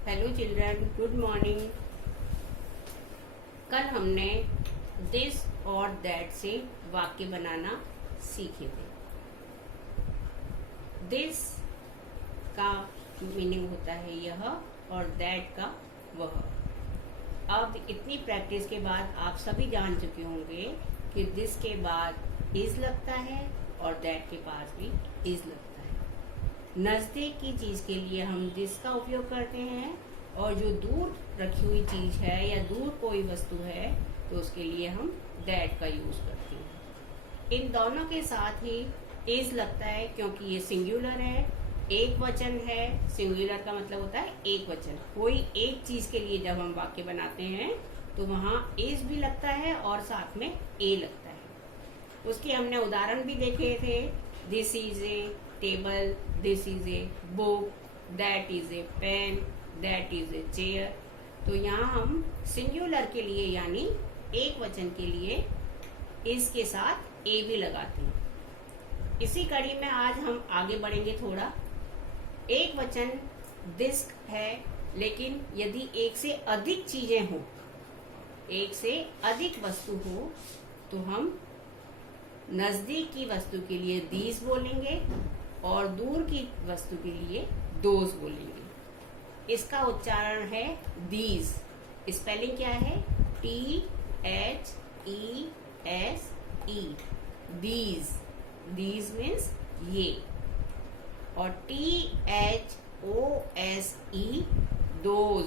Hello children, good morning. कल हमने this और दैट से वाक्य बनाना सीखे थे। दिस का मीनिंग होता है यह और दैट का वह। अब इतनी प्रैक्टिस के बाद आप सभी जान चुके होंगे कि दिस के बाद इज लगता है और दैट के पास भी इज लगता है। नजदीक की चीज के लिए हम दिस का उपयोग करते हैं और जो दूर रखी हुई चीज है या दूर कोई वस्तु है तो उसके लिए हम दैट का यूज करते हैं। इन दोनों के साथ ही इज लगता है क्योंकि ये सिंगुलर है, एक वचन है। सिंगुलर का मतलब होता है एक वचन। कोई एक चीज के लिए जब हम वाक्य बनाते हैं तो वहां इज भी लगता है और साथ में ए लगता है। उसके हमने उदाहरण भी देखे थे। This is a table, this is a book, that is a pen, that is a chair. तो यहाँ हम सिंगुलर के लिए यानी एक वचन के लिए इस के साथ ए भी लगाते हैं। इसी कड़ी में आज हम आगे बढ़ेंगे थोड़ा। एक वचन दिस है, लेकिन यदि एक से अधिक चीजें हो, एक से अधिक वस्तु हो, तो हम नजदीक की वस्तु के लिए दीज बोलेंगे और दूर की वस्तु के लिए दोज बोलेंगे। इसका उच्चारण है दीज। स्पेलिंग क्या है? THEESE। दीज, दीज मीन्स ये। और THOSE those,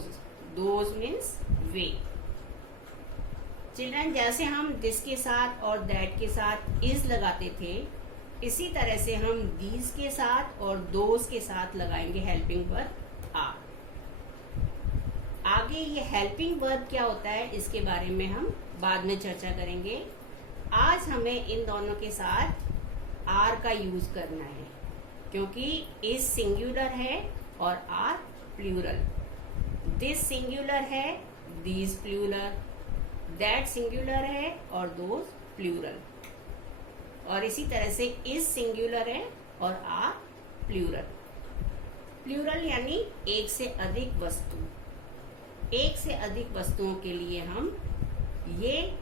those means way. Children, जैसे हम दिस के साथ और दैट के साथ इज लगाते थे, इसी तरह से हम दीज के साथ और दोज के साथ लगाएंगे हेल्पिंग वर्ब आर। आगे ये हेल्पिंग वर्ब क्या होता है इसके बारे में हम बाद में चर्चा करेंगे। आज हमें इन दोनों के साथ आर का यूज करना है क्योंकि इज सिंगुलर है और आर प्लूरल। दिस सिंगुलर है, दीज प्लूरल, दैट सिंगुलर है और दोज प्लूरल। और इसी तरह से इज सिंगुलर है और आर प्लूरल। प्लूरल यानी एक से अधिक वस्तु। एक से अधिक वस्तुओं के लिए हम ये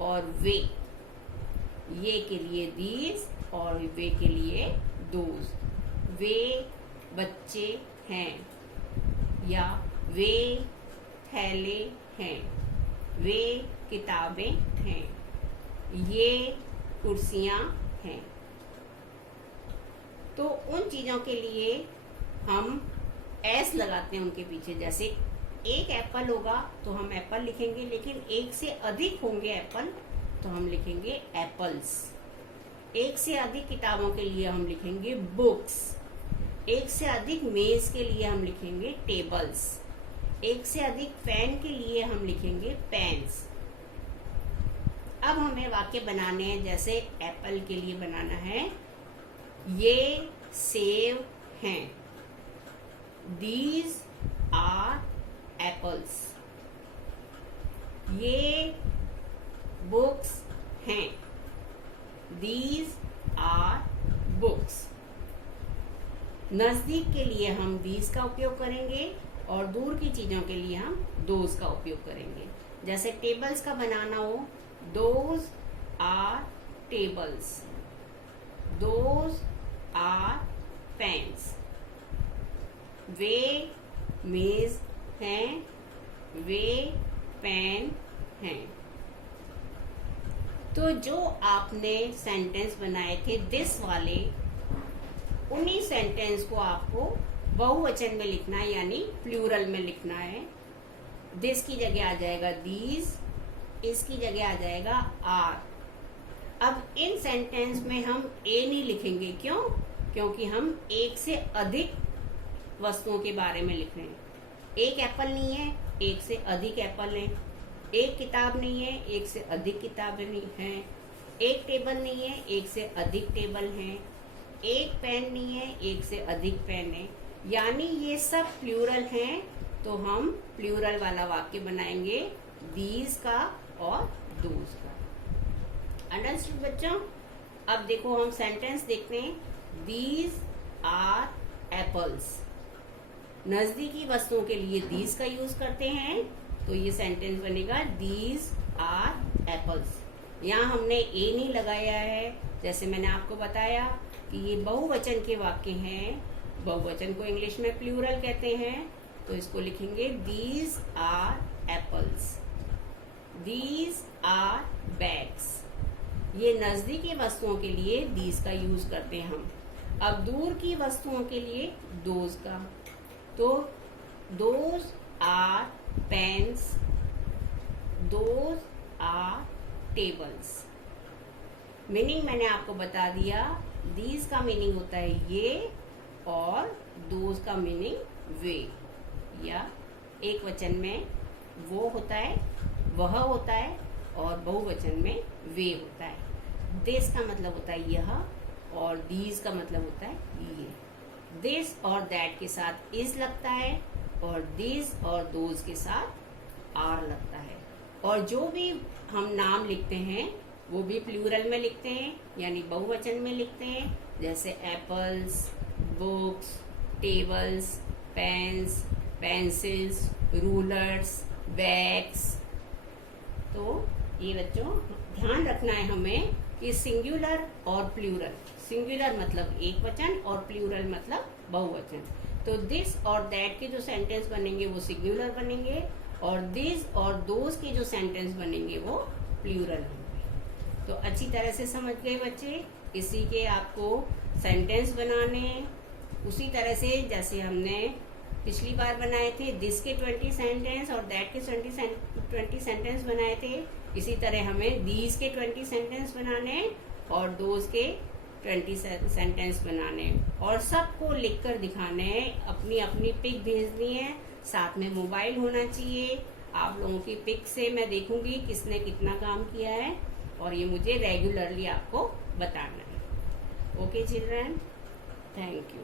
और वे, ये के लिए दीज और वे के लिए दोज। वे बच्चे हैं या वे थैले हैं, वे किताबें हैं, ये कुर्सियां हैं। तो उन चीजों के लिए हम एस लगाते हैं उनके पीछे। जैसे एक एप्पल होगा तो हम एप्पल लिखेंगे, लेकिन एक से अधिक होंगे एप्पल तो हम लिखेंगे एप्पल्स। एक से अधिक किताबों के लिए हम लिखेंगे बुक्स। एक से अधिक मेज के लिए हम लिखेंगे टेबल्स। एक से अधिक पेन के लिए हम लिखेंगे पेन्स। अब हमें वाक्य बनाने हैं। जैसे एप्पल के लिए बनाना है, ये सेब हैं। These are apples. ये बुक्स हैं। These are books. नजदीक के लिए हम दीज का उपयोग करेंगे और दूर की चीजों के लिए हम दोज का उपयोग करेंगे। जैसे टेबल्स का बनाना हो, those are tables, those are pens. वे मेज हैं, वे पेन हैं। तो जो आपने सेंटेंस बनाए थे दिस वाले, उन्हीं सेंटेंस को आपको बहुवचन में लिखना है यानी प्लूरल में लिखना है। दिस की जगह आ जाएगा दीज, इसकी जगह आ जाएगा आर। अब इन सेंटेंस में हम ए नहीं लिखेंगे। क्यों? क्योंकि हम एक से अधिक वस्तुओं के बारे में लिख रहे हैं। एक एप्पल नहीं है, एक से अधिक एप्पल है। एक किताब नहीं है, एक से अधिक किताबें हैं। एक टेबल नहीं है, एक से अधिक टेबल हैं। एक पेन नहीं है, एक से अधिक पेन है। यानी ये सब प्लूरल हैं, तो हम प्लूरल वाला वाक्य बनाएंगे दीज का और दोज का। अंडरस्टूड बच्चों? अब देखो हम सेंटेंस देखते हैं। These are apples. नजदीकी वस्तुओं के लिए दीज का यूज करते हैं, तो ये सेंटेंस बनेगा दीज आर एप्पल्स। यहाँ हमने ए नहीं लगाया है, जैसे मैंने आपको बताया कि ये बहुवचन के वाक्य हैं। बहुवचन को इंग्लिश में प्लूरल कहते हैं, तो इसको लिखेंगे these are apples, these are bags. ये नजदीकी वस्तुओं के लिए दीज का यूज करते हैं हम। अब दूर की वस्तुओं के लिए दोज का, तो those are pens, those are tables. Meaning मैंने आपको बता दिया, दीज का मीनिंग होता है ये और दोज का मीनिंग वे, या एक वचन में वो होता है, वह होता है, और बहुवचन में वे होता है। दिस का मतलब होता है यह, और दीज का मतलब होता है ये। दिस और दैट के साथ इज लगता है, और दिस और दोज के साथ आर लगता है। और जो भी हम नाम लिखते हैं वो भी प्लूरल में लिखते हैं, यानी बहुवचन में लिखते हैं, जैसे apples, books, tables, pens, pencils, rulers, bags. तो ये बच्चों ध्यान रखना है हमें कि सिंगुलर और प्लूरल, सिंगुलर मतलब एक वचन और प्लूरल मतलब बहुवचन। तो दिस और दैट के जो सेंटेंस बनेंगे वो सिंगुलर बनेंगे, और दिस और दोज के जो सेंटेंस बनेंगे वो प्लूरल होंगे। तो अच्छी तरह से समझ गए बच्चे। इसी के आपको सेंटेंस बनाने उसी तरह से जैसे हमने पिछली बार बनाए थे, दिस के 20 सेंटेंस और दैट के 20 सेंटेंस बनाए थे, इसी तरह हमें दीज के 20 सेंटेंस बनाने और दोज के 20 सेंटेंस बनाने, और सबको लिखकर दिखाने। अपनी अपनी पिक भेजनी है, साथ में मोबाइल होना चाहिए। आप लोगों की पिक से मैं देखूंगी किसने कितना काम किया है, और ये मुझे रेगुलरली आपको बताना है। Okay children, thank you.